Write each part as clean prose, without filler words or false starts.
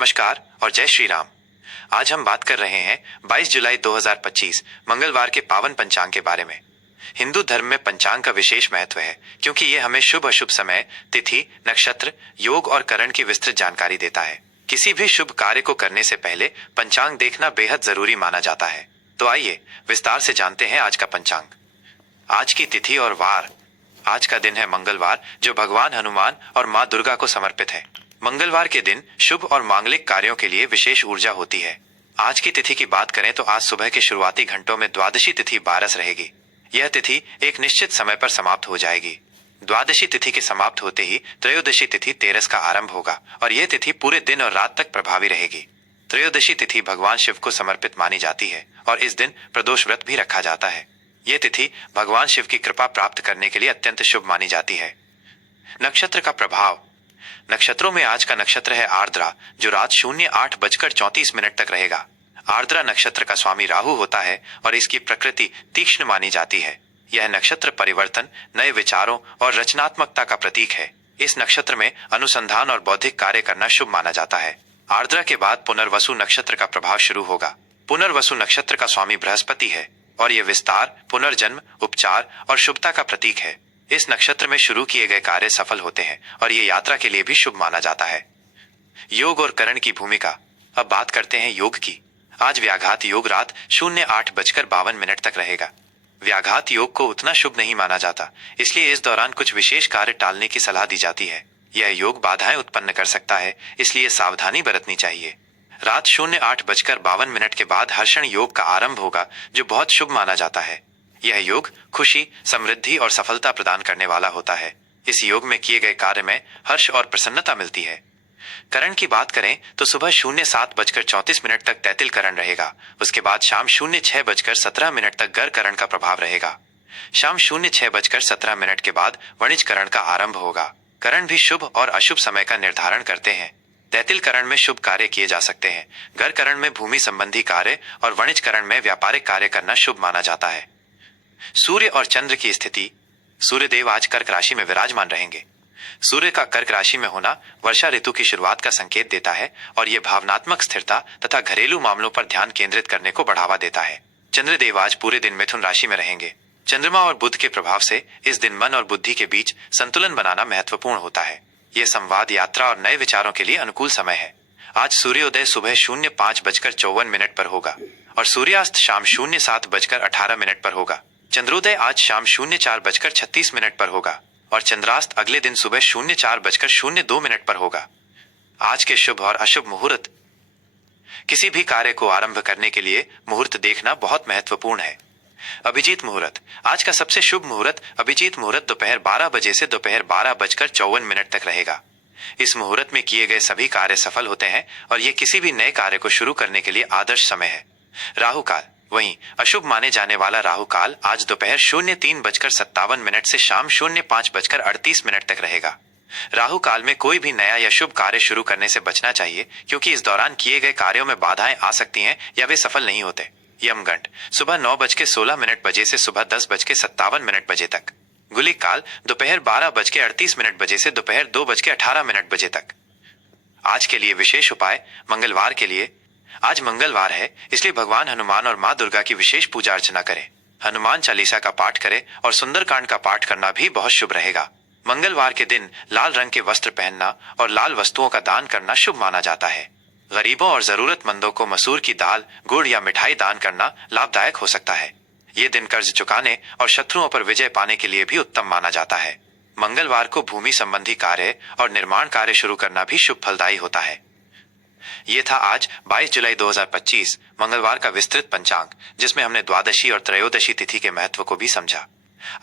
नमस्कार और जय श्री राम। आज हम बात कर रहे हैं 22 जुलाई 2025 मंगलवार के पावन पंचांग के बारे में। हिंदू धर्म में पंचांग का विशेष महत्व है क्योंकि ये हमें शुभ अशुभ समय, तिथि, नक्षत्र, योग और करण की विस्तृत जानकारी देता है। किसी भी शुभ कार्य को करने से पहले पंचांग देखना बेहद जरूरी माना जाता है। तो आइए विस्तार से जानते हैं आज का पंचांग। आज की तिथि और वार। आज का दिन है मंगलवार, जो भगवान हनुमान और माँ दुर्गा को समर्पित है। मंगलवार के दिन शुभ और मांगलिक कार्यों के लिए विशेष ऊर्जा होती है। आज की तिथि की बात करें तो आज सुबह के शुरुआती घंटों में द्वादशी तिथि 12 रहेगी। यह तिथि एक निश्चित समय पर समाप्त हो जाएगी। द्वादशी तिथि के समाप्त होते ही त्रयोदशी तिथि 13 का आरंभ होगा और यह तिथि पूरे दिन और रात तक प्रभावी रहेगी। त्रयोदशी तिथि भगवान शिव को समर्पित मानी जाती है और इस दिन प्रदोष व्रत भी रखा जाता है। यह तिथि भगवान शिव की कृपा प्राप्त करने के लिए अत्यंत शुभ मानी जाती है। नक्षत्र का प्रभाव। नक्षत्रों में आज का नक्षत्र है आर्द्रा, जो रात 08:34 तक रहेगा। आर्द्रा नक्षत्र का स्वामी राहु होता है और इसकी प्रकृति तीक्ष्ण मानी जाती है। यह नक्षत्र परिवर्तन, नए विचारों और रचनात्मकता का प्रतीक है। इस नक्षत्र में अनुसंधान और बौद्धिक कार्य करना शुभ माना जाता है। आर्द्रा के बाद पुनर्वसु नक्षत्र का प्रभाव शुरू होगा। पुनर्वसु नक्षत्र का स्वामी बृहस्पति है और यह विस्तार, पुनर्जन्म, उपचार और शुभता का प्रतीक है। इस नक्षत्र में शुरू किए गए कार्य सफल होते हैं और ये यात्रा के लिए भी शुभ माना जाता है। योग और करण की भूमिका। अब बात करते हैं योग की। आज व्याघात योग रात 08:52 तक रहेगा। व्याघात योग को उतना शुभ नहीं माना जाता, इसलिए इस दौरान कुछ विशेष कार्य टालने की सलाह दी जाती है। यह योग बाधाएं उत्पन्न कर सकता है, इसलिए सावधानी बरतनी चाहिए। रात 08:52 के बाद हर्षण योग का आरंभ होगा, जो बहुत शुभ माना जाता है। यह योग खुशी, समृद्धि और सफलता प्रदान करने वाला होता है। इस योग में किए गए कार्य में हर्ष और प्रसन्नता मिलती है। करण की बात करें तो सुबह 07:34 तक तैतिल करण रहेगा। उसके बाद शाम 06:17 तक गर करण का प्रभाव रहेगा। शाम 06:17 के बाद वणिज करण का आरंभ होगा। करण भी शुभ और अशुभ समय का निर्धारण करते हैं। तैतिल करण में शुभ कार्य किए जा सकते हैं। गर करण में भूमि संबंधी कार्य और वणिज करण में व्यापारिक कार्य करना शुभ माना जाता है। सूर्य और चंद्र की स्थिति। सूर्य देव आज कर्क राशि में विराजमान रहेंगे। सूर्य का कर्क राशि में होना वर्षा ऋतु की शुरुआत का संकेत देता है और यह भावनात्मक स्थिरता तथा घरेलू मामलों पर ध्यान केंद्रित करने को बढ़ावा देता है। चंद्रदेव आज पूरे दिन मिथुन राशि में रहेंगे। चंद्रमा और बुध के प्रभाव से इस दिन मन और बुद्धि के बीच संतुलन बनाना महत्वपूर्ण होता है। यह संवाद, यात्रा और नए विचारों के लिए अनुकूल समय है। आज सूर्योदय सुबह 05:54 पर होगा और सूर्यास्त शाम 07:18 पर होगा। चंद्रोदय आज शाम 04:36 पर होगा और चंद्रास्त अगले दिन सुबह 04:02 पर होगा। आज के शुभ और अशुभ मुहूर्त। किसी भी कार्य को आरंभ करने के लिए मुहूर्त देखना बहुत महत्वपूर्ण है। अभिजीत मुहूर्त। आज का सबसे शुभ मुहूर्त अभिजीत मुहूर्त दोपहर 12 बजे से दोपहर 12:54 तक रहेगा। इस मुहूर्त में किए गए सभी कार्य सफल होते हैं और ये किसी भी नए कार्य को शुरू करने के लिए आदर्श समय है। राहु काल। वहीं अशुभ माने जाने वाला राहु काल आज दोपहर 03:57 से शाम 05:38 तक रहेगा। राहु काल में कोई भी नया या शुभ कार्य शुरू करने से बचना चाहिए, क्योंकि इस दौरान किए गए कार्यों में बाधाएं आ सकती हैं या वे सफल नहीं होते। यमगंड सुबह 9:16 से सुबह 10:57 तक। गुलिक काल दोपहर 12:38 से दोपहर 2:18 तक। आज के लिए विशेष उपाय। मंगलवार के लिए आज मंगलवार है, इसलिए भगवान हनुमान और माँ दुर्गा की विशेष पूजा अर्चना करें। हनुमान चालीसा का पाठ करें और सुंदरकांड का पाठ करना भी बहुत शुभ रहेगा। मंगलवार के दिन लाल रंग के वस्त्र पहनना और लाल वस्तुओं का दान करना शुभ माना जाता है। गरीबों और जरूरतमंदों को मसूर की दाल, गुड़ या मिठाई दान करना लाभदायक हो सकता है। ये दिन कर्ज चुकाने और शत्रुओं पर विजय पाने के लिए भी उत्तम माना जाता है। मंगलवार को भूमि संबंधी कार्य और निर्माण कार्य शुरू करना भी शुभ फलदायी होता है। ये था आज 22 जुलाई 2025 मंगलवार का विस्तृत पंचांग, जिसमें हमने द्वादशी और त्रयोदशी तिथि के महत्व को भी समझा।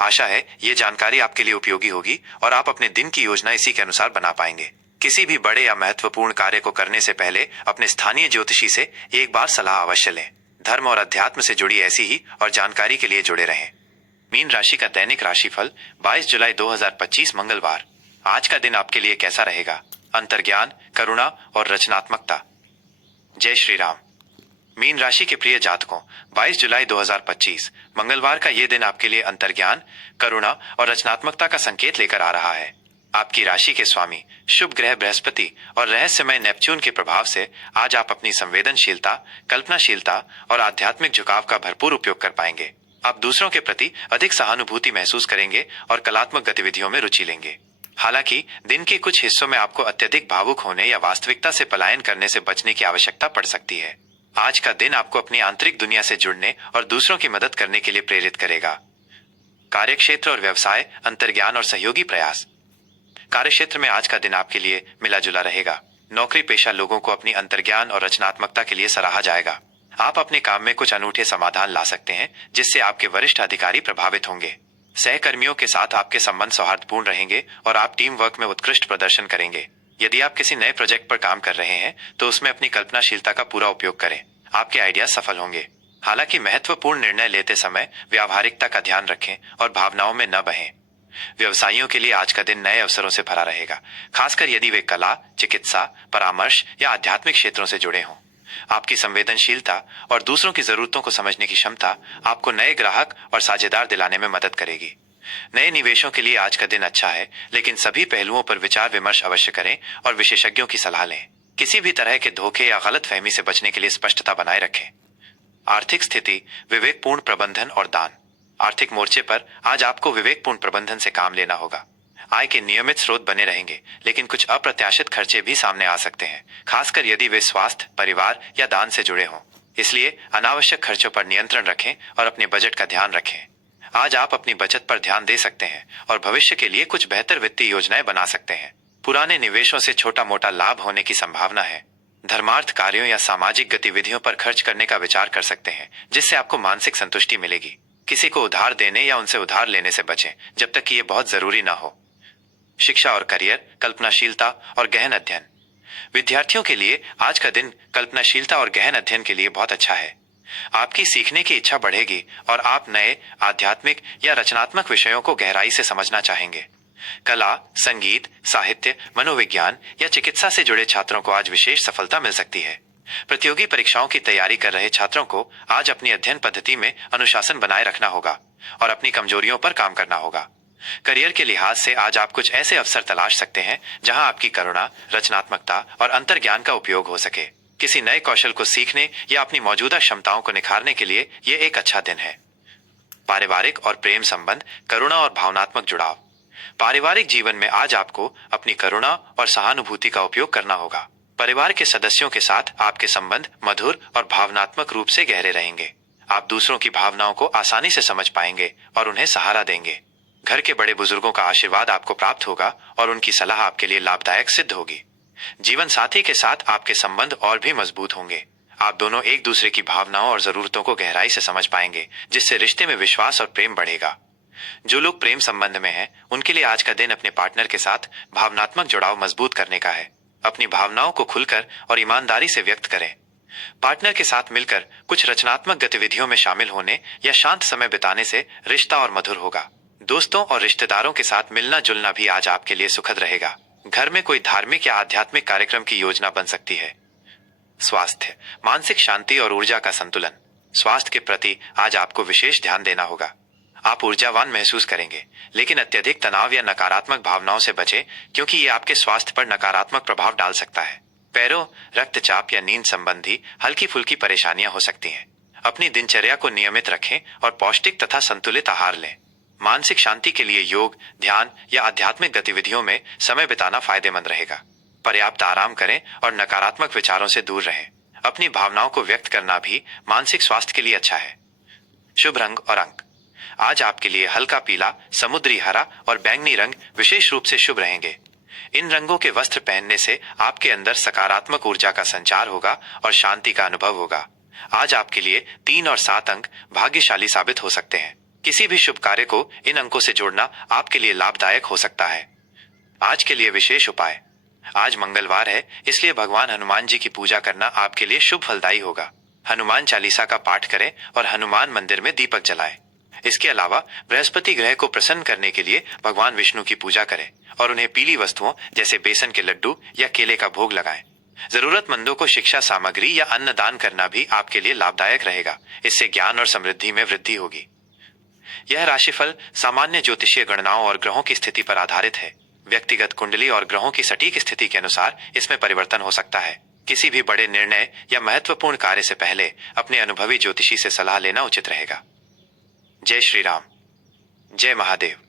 आशा है ये जानकारी आपके लिए उपयोगी होगी और आप अपने दिन की योजना इसी के अनुसार बना पाएंगे। किसी भी बड़े या महत्वपूर्ण कार्य को करने से पहले अपने स्थानीय ज्योतिषी से एक बार सलाह अवश्य लें। धर्म और अध्यात्म से जुड़ी ऐसी ही और जानकारी के लिए जुड़े रहें। मीन राशि का दैनिक राशिफल 22 जुलाई 2025 मंगलवार। आज का दिन आपके लिए कैसा रहेगा? अंतर्ज्ञान, करुणा और रचनात्मकता। जय श्री राम। मीन राशि के प्रिय जातकों, 22 जुलाई 2025 मंगलवार का ये दिन आपके लिए अंतर्ज्ञान, करुणा और रचनात्मकता का संकेत लेकर आ रहा है। आपकी राशि के स्वामी शुभ ग्रह बृहस्पति और रहस्यमय नेपच्यून के प्रभाव से आज आप अपनी संवेदनशीलता, कल्पनाशीलता और आध्यात्मिक झुकाव का भरपूर उपयोग कर पाएंगे। आप दूसरों के प्रति अधिक सहानुभूति महसूस करेंगे और कलात्मक गतिविधियों में रुचि लेंगे। हालांकि दिन के कुछ हिस्सों में आपको अत्यधिक भावुक होने या वास्तविकता से पलायन करने से बचने की आवश्यकता पड़ सकती है। आज का दिन आपको अपनी आंतरिक दुनिया से जुड़ने और दूसरों की मदद करने के लिए प्रेरित करेगा। कार्यक्षेत्र और व्यवसाय, अंतर्ज्ञान और सहयोगी प्रयास। कार्यक्षेत्र में आज का दिन आपके लिए मिला जुला रहेगा। नौकरी पेशा लोगों को अपनी अंतर्ज्ञान और रचनात्मकता के लिए सराहा जाएगा। आप अपने काम में कुछ अनूठे समाधान ला सकते हैं जिससे आपके वरिष्ठ अधिकारी प्रभावित होंगे। सहकर्मियों के साथ आपके संबंध सौहार्दपूर्ण रहेंगे और आप टीम वर्क में उत्कृष्ट प्रदर्शन करेंगे। यदि आप किसी नए प्रोजेक्ट पर काम कर रहे हैं तो उसमें अपनी कल्पनाशीलता का पूरा उपयोग करें। आपके आइडिया सफल होंगे। हालांकि महत्वपूर्ण निर्णय लेते समय व्यावहारिकता का ध्यान रखें और भावनाओं में न बहें। व्यवसायियों के लिए आज का दिन नए अवसरों से भरा रहेगा, खासकर यदि वे कला, चिकित्सा, परामर्श या आध्यात्मिक क्षेत्रों से जुड़े हों। आपकी संवेदनशीलता और दूसरों की जरूरतों को समझने की क्षमता आपको नए ग्राहक और साझेदार दिलाने में मदद करेगी। नए निवेशों के लिए आज का दिन अच्छा है, लेकिन सभी पहलुओं पर विचार विमर्श अवश्य करें और विशेषज्ञों की सलाह लें। किसी भी तरह के धोखे या गलत फहमी से बचने के लिए स्पष्टता बनाए रखें। आर्थिक स्थिति, विवेकपूर्ण प्रबंधन और दान। आर्थिक मोर्चे पर आज आपको विवेकपूर्ण प्रबंधन से काम लेना होगा। आय के नियमित स्रोत बने रहेंगे, लेकिन कुछ अप्रत्याशित खर्चे भी सामने आ सकते हैं, खासकर यदि वे स्वास्थ्य, परिवार या दान से जुड़े हों। इसलिए अनावश्यक खर्चों पर नियंत्रण रखें और अपने बजट का ध्यान रखें। आज आप अपनी बचत पर ध्यान दे सकते हैं और भविष्य के लिए कुछ बेहतर वित्तीय योजनाएं बना सकते हैं। पुराने निवेशों से छोटा मोटा लाभ होने की संभावना है। धर्मार्थ कार्यों या सामाजिक गतिविधियों पर खर्च करने का विचार कर सकते हैं, जिससे आपको मानसिक संतुष्टि मिलेगी। किसी को उधार देने या उनसे उधार लेने से बचें जब तक कि ये बहुत जरूरी ना हो। शिक्षा और करियर, कल्पनाशीलता और गहन अध्ययन। विद्यार्थियों के लिए आज का दिन कल्पनाशीलता और गहन अध्ययन के लिए बहुत अच्छा है। आपकी सीखने की इच्छा बढ़ेगी और आप नए आध्यात्मिक या रचनात्मक विषयों को गहराई से समझना चाहेंगे। कला, संगीत, साहित्य, मनोविज्ञान या चिकित्सा से जुड़े छात्रों को आज विशेष सफलता मिल सकती है। प्रतियोगी परीक्षाओं की तैयारी कर रहे छात्रों को आज अपनी अध्ययन पद्धति में अनुशासन बनाए रखना होगा और अपनी कमजोरियों पर काम करना होगा। करियर के लिहाज से आज आप कुछ ऐसे अवसर तलाश सकते हैं जहां आपकी करुणा, रचनात्मकता और अंतर्ज्ञान का उपयोग हो सके। किसी नए कौशल को सीखने या अपनी मौजूदा क्षमताओं को निखारने के लिए ये एक अच्छा दिन है। पारिवारिक और प्रेम संबंध, करुणा और भावनात्मक जुड़ाव। पारिवारिक जीवन में आज आपको अपनी करुणा और सहानुभूति का उपयोग करना होगा। परिवार के सदस्यों के साथ आपके संबंध मधुर और भावनात्मक रूप से गहरे रहेंगे। आप दूसरों की भावनाओं को आसानी से समझ पाएंगे और उन्हें सहारा देंगे। घर के बड़े बुजुर्गों का आशीर्वाद आपको प्राप्त होगा और उनकी सलाह आपके लिए लाभदायक सिद्ध होगी। जीवन साथी के साथ आपके संबंध और भी मजबूत होंगे। आप दोनों एक दूसरे की भावनाओं और जरूरतों को गहराई से समझ पाएंगे, जिससे रिश्ते में विश्वास और प्रेम बढ़ेगा। जो लोग प्रेम संबंध में हैं, उनके लिए आज का दिन अपने पार्टनर के साथ भावनात्मक जुड़ाव मजबूत करने का है। अपनी भावनाओं को खुलकर और ईमानदारी से व्यक्त करें। पार्टनर के साथ मिलकर कुछ रचनात्मक गतिविधियों में शामिल होने या शांत समय बिताने से रिश्ता और मधुर होगा। दोस्तों और रिश्तेदारों के साथ मिलना जुलना भी आज आपके लिए सुखद रहेगा। घर में कोई धार्मिक या आध्यात्मिक कार्यक्रम की योजना बन सकती है। स्वास्थ्य, मानसिक शांति और ऊर्जा का संतुलन। स्वास्थ्य के प्रति आज आपको विशेष ध्यान देना होगा। आप ऊर्जावान महसूस करेंगे, लेकिन अत्यधिक तनाव या नकारात्मक भावनाओं से बचें, क्योंकि ये आपके स्वास्थ्य पर नकारात्मक प्रभाव डाल सकता है। पैरों, रक्तचाप या नींद संबंधी हल्की फुल्की परेशानियां हो सकती हैं। अपनी दिनचर्या को नियमित रखें और पौष्टिक तथा संतुलित आहार लें। मानसिक शांति के लिए योग, ध्यान या आध्यात्मिक गतिविधियों में समय बिताना फायदेमंद रहेगा। पर्याप्त आराम करें और नकारात्मक विचारों से दूर रहें। अपनी भावनाओं को व्यक्त करना भी मानसिक स्वास्थ्य के लिए अच्छा है। शुभ रंग और अंक। आज आपके लिए हल्का पीला, समुद्री हरा और बैंगनी रंग विशेष रूप से शुभ रहेंगे। इन रंगों के वस्त्र पहनने से आपके अंदर सकारात्मक ऊर्जा का संचार होगा और शांति का अनुभव होगा। आज आपके लिए 3 और 7 अंक भाग्यशाली साबित हो सकते हैं। किसी भी शुभ कार्य को इन अंकों से जोड़ना आपके लिए लाभदायक हो सकता है। आज के लिए विशेष उपाय। आज मंगलवार है, इसलिए भगवान हनुमान जी की पूजा करना आपके लिए शुभ फलदायी होगा। हनुमान चालीसा का पाठ करें और हनुमान मंदिर में दीपक जलाएं। इसके अलावा बृहस्पति ग्रह को प्रसन्न करने के लिए भगवान विष्णु की पूजा करें और उन्हें पीली वस्तुओं जैसे बेसन के लड्डू या केले का भोग लगाएं। जरूरतमंदों को शिक्षा सामग्री या अन्न दान करना भी आपके लिए लाभदायक रहेगा। इससे ज्ञान और समृद्धि में वृद्धि होगी। यह राशिफल सामान्य ज्योतिषीय गणनाओं और ग्रहों की स्थिति पर आधारित है। व्यक्तिगत कुंडली और ग्रहों की सटीक स्थिति के अनुसार इसमें परिवर्तन हो सकता है। किसी भी बड़े निर्णय या महत्वपूर्ण कार्य से पहले अपने अनुभवी ज्योतिषी से सलाह लेना उचित रहेगा। जय श्री राम। जय महादेव।